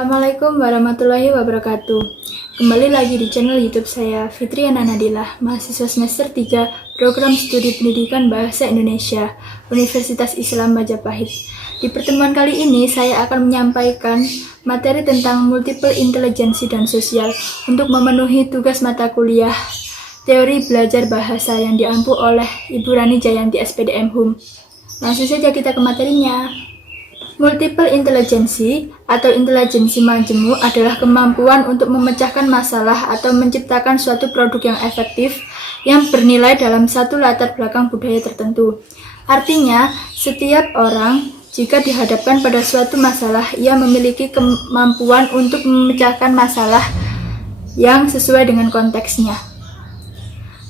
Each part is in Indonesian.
Assalamualaikum warahmatullahi wabarakatuh. Kembali lagi di channel YouTube saya, Fitriana Nadilah, mahasiswa semester 3 Program Studi Pendidikan Bahasa Indonesia, Universitas Islam Majapahit. Di pertemuan kali ini saya akan menyampaikan materi tentang multiple intelijensi dan sosial untuk memenuhi tugas mata kuliah Teori Belajar Bahasa yang diampu oleh Ibu Rani Jayanti SPDM HUM. Langsung saja kita ke materinya. Multiple intelijensi atau intelijensi majemuk adalah kemampuan untuk memecahkan masalah atau menciptakan suatu produk yang efektif yang bernilai dalam satu latar belakang budaya tertentu. Artinya, setiap orang jika dihadapkan pada suatu masalah, ia memiliki kemampuan untuk memecahkan masalah yang sesuai dengan konteksnya.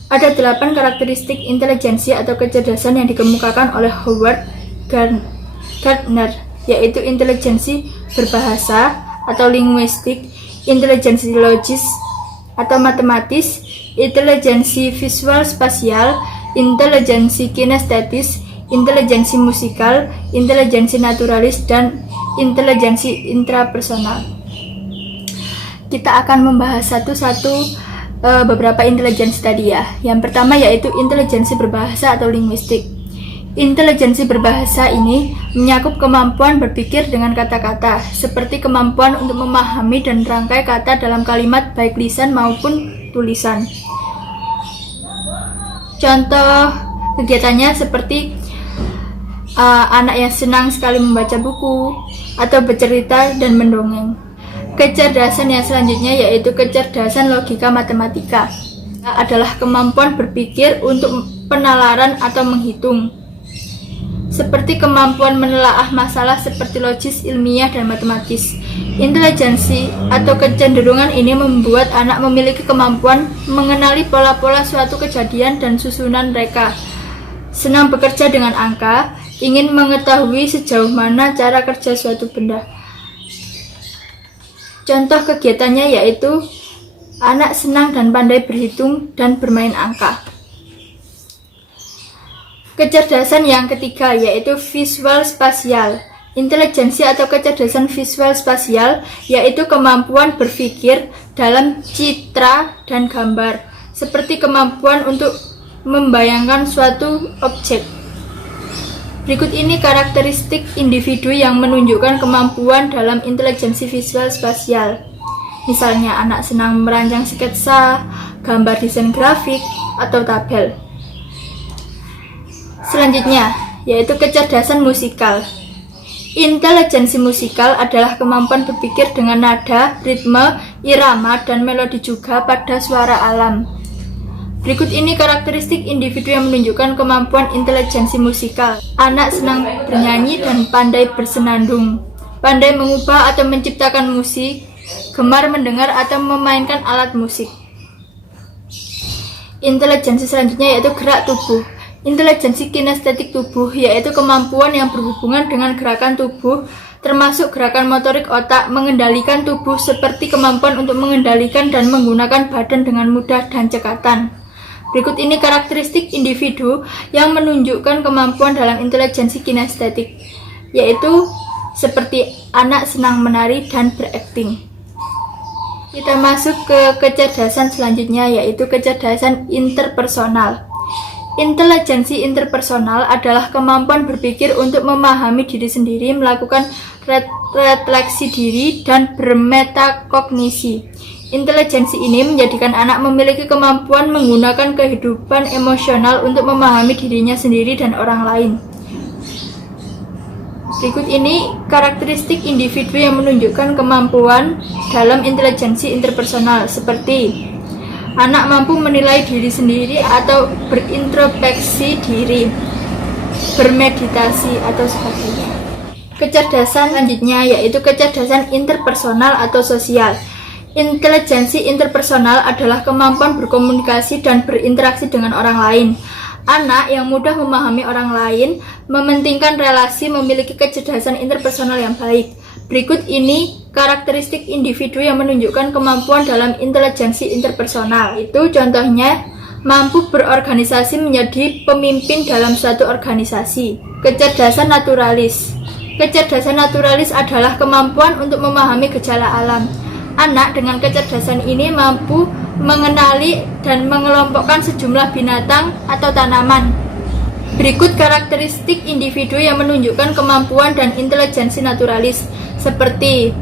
Ada 8 karakteristik intelijensi atau kecerdasan yang dikemukakan oleh Howard Gardner, yaitu intelijensi berbahasa atau linguistik, intelijensi logis atau matematis, intelijensi visual spasial, intelijensi kinestetis, intelijensi musikal, intelijensi naturalis, dan intelijensi intrapersonal. Kita akan membahas satu-satu beberapa intelijensi tadi ya. Yang pertama yaitu intelijensi berbahasa atau linguistik. Intelijensi berbahasa ini menyakup kemampuan berpikir dengan kata-kata, seperti kemampuan untuk memahami dan merangkai kata dalam kalimat baik lisan maupun tulisan. Contoh kegiatannya seperti anak yang senang sekali membaca buku atau bercerita dan mendongeng. Kecerdasan yang selanjutnya yaitu kecerdasan logika matematika. Adalah kemampuan berpikir untuk penalaran atau menghitung, seperti kemampuan menelaah masalah seperti logis, ilmiah, dan matematis. Intelijensi atau kecenderungan ini membuat anak memiliki kemampuan mengenali pola-pola suatu kejadian dan susunan reka, senang bekerja dengan angka, ingin mengetahui sejauh mana cara kerja suatu benda. Contoh kegiatannya yaitu anak senang dan pandai berhitung dan bermain angka. Kecerdasan yang ketiga yaitu visual spasial. Intelijensi atau kecerdasan visual spasial yaitu kemampuan berpikir dalam citra dan gambar, seperti kemampuan untuk membayangkan suatu objek. Berikut ini karakteristik individu yang menunjukkan kemampuan dalam intelijensi visual spasial. Misalnya anak senang merancang sketsa, gambar desain grafik, atau tabel. Selanjutnya, yaitu kecerdasan musikal. Intelijensi musikal adalah kemampuan berpikir dengan nada, ritme, irama, dan melodi juga pada suara alam. Berikut ini karakteristik individu yang menunjukkan kemampuan intelijensi musikal. Anak senang bernyanyi dan pandai bersenandung, pandai mengubah atau menciptakan musik, gemar mendengar atau memainkan alat musik. Intelijensi selanjutnya yaitu gerak tubuh. Intelijensi kinestetik tubuh yaitu kemampuan yang berhubungan dengan gerakan tubuh, termasuk gerakan motorik otak, mengendalikan tubuh seperti kemampuan untuk mengendalikan dan menggunakan badan dengan mudah dan cekatan. Berikut ini karakteristik individu yang menunjukkan kemampuan dalam intelijensi kinestetik, yaitu seperti anak senang menari dan berakting. Kita masuk ke kecerdasan selanjutnya yaitu kecerdasan interpersonal. Intelijensi interpersonal adalah kemampuan berpikir untuk memahami diri sendiri, melakukan refleksi diri, dan bermetakognisi. Intelijensi ini menjadikan anak memiliki kemampuan menggunakan kehidupan emosional untuk memahami dirinya sendiri dan orang lain. Berikut ini karakteristik individu yang menunjukkan kemampuan dalam intelijensi interpersonal, seperti anak mampu menilai diri sendiri atau berintrospeksi diri, bermeditasi, atau sebagainya. Kecerdasan selanjutnya yaitu kecerdasan interpersonal atau sosial. Intelijensi interpersonal adalah kemampuan berkomunikasi dan berinteraksi dengan orang lain. Anak yang mudah memahami orang lain, mementingkan relasi, memiliki kecerdasan interpersonal yang baik. Berikut ini karakteristik individu yang menunjukkan kemampuan dalam intelijensi interpersonal. Itu contohnya mampu berorganisasi menjadi pemimpin dalam suatu organisasi. Kecerdasan naturalis. Kecerdasan naturalis adalah kemampuan untuk memahami gejala alam. Anak dengan kecerdasan ini mampu mengenali dan mengelompokkan sejumlah binatang atau tanaman. Berikut karakteristik individu yang menunjukkan kemampuan dan intelijensi naturalis, seperti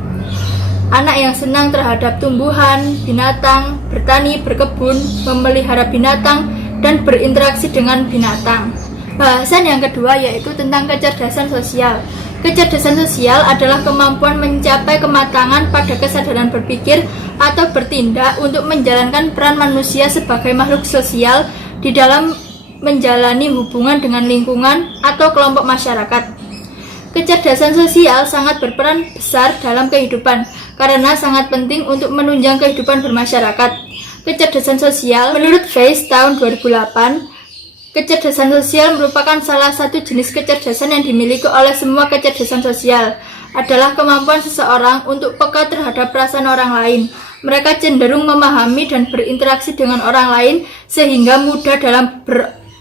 anak yang senang terhadap tumbuhan, binatang, bertani, berkebun, memelihara binatang, dan berinteraksi dengan binatang. Bahasan yang kedua yaitu tentang kecerdasan sosial. Kecerdasan sosial adalah kemampuan mencapai kematangan pada kesadaran berpikir atau bertindak untuk menjalankan peran manusia sebagai makhluk sosial di dalam menjalani hubungan dengan lingkungan atau kelompok masyarakat. Kecerdasan sosial sangat berperan besar dalam kehidupan karena sangat penting untuk menunjang kehidupan bermasyarakat. Kecerdasan sosial menurut Weiss tahun 2008, kecerdasan sosial merupakan salah satu jenis kecerdasan yang dimiliki oleh semua kecerdasan sosial, adalah kemampuan seseorang untuk peka terhadap perasaan orang lain. Mereka cenderung memahami dan berinteraksi dengan orang lain sehingga mudah dalam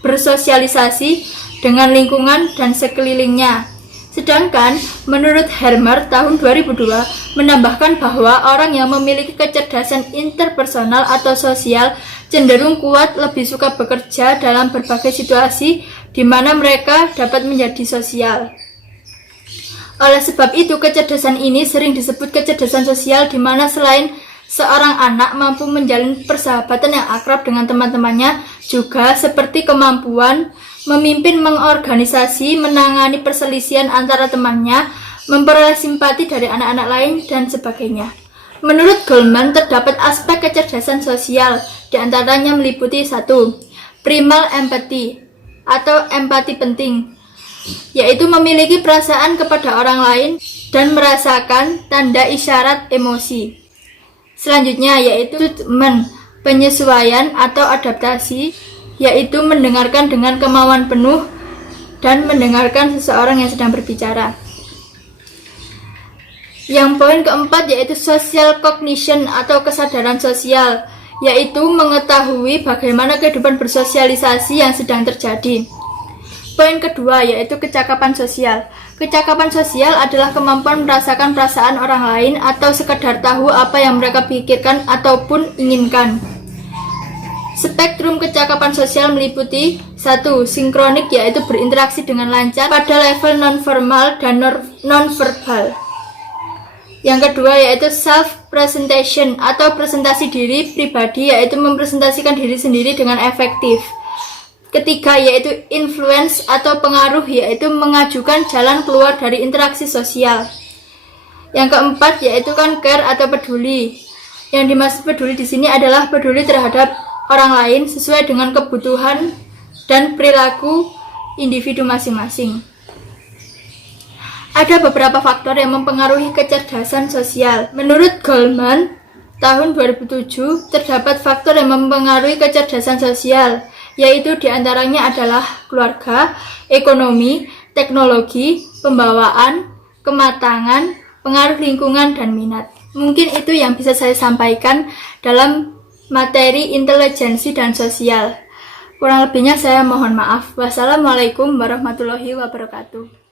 bersosialisasi dengan lingkungan dan sekelilingnya. Sedangkan menurut Hermer tahun 2002 menambahkan bahwa orang yang memiliki kecerdasan interpersonal atau sosial cenderung kuat, lebih suka bekerja dalam berbagai situasi di mana mereka dapat menjadi sosial. Oleh sebab itu, kecerdasan ini sering disebut kecerdasan sosial, di mana selain seorang anak mampu menjalin persahabatan yang akrab dengan teman-temannya, juga seperti kemampuan memimpin, mengorganisasi, menangani perselisihan antara temannya, memperoleh simpati dari anak-anak lain, dan sebagainya. Menurut Goleman, terdapat aspek kecerdasan sosial, di antaranya meliputi 1. Primal empathy atau empati penting, yaitu memiliki perasaan kepada orang lain dan merasakan tanda isyarat emosi. Selanjutnya yaitu treatment, penyesuaian atau adaptasi, yaitu mendengarkan dengan kemauan penuh dan mendengarkan seseorang yang sedang berbicara. Yang poin keempat yaitu social cognition atau kesadaran sosial, yaitu mengetahui bagaimana kehidupan bersosialisasi yang sedang terjadi. Poin kedua yaitu kecakapan sosial. Kecakapan sosial adalah kemampuan merasakan perasaan orang lain atau sekedar tahu apa yang mereka pikirkan ataupun inginkan. Spektrum kecakapan sosial meliputi 1. Sinkronik, yaitu berinteraksi dengan lancar pada level nonformal dan nonverbal. Yang kedua yaitu self-presentation atau presentasi diri pribadi, yaitu mempresentasikan diri sendiri dengan efektif. Ketiga yaitu influence atau pengaruh, yaitu mengajukan jalan keluar dari interaksi sosial. Yang keempat yaitu care atau peduli. Yang dimaksud peduli di sini adalah peduli terhadap orang lain sesuai dengan kebutuhan dan perilaku individu masing-masing. Ada beberapa faktor yang mempengaruhi kecerdasan sosial. Menurut Goleman tahun 2007, terdapat faktor yang mempengaruhi kecerdasan sosial, yaitu diantaranya adalah keluarga, ekonomi, teknologi, pembawaan, kematangan, pengaruh lingkungan, dan minat. Mungkin itu yang bisa saya sampaikan dalam materi intelijensi dan sosial. Kurang lebihnya saya mohon maaf. Wassalamualaikum warahmatullahi wabarakatuh.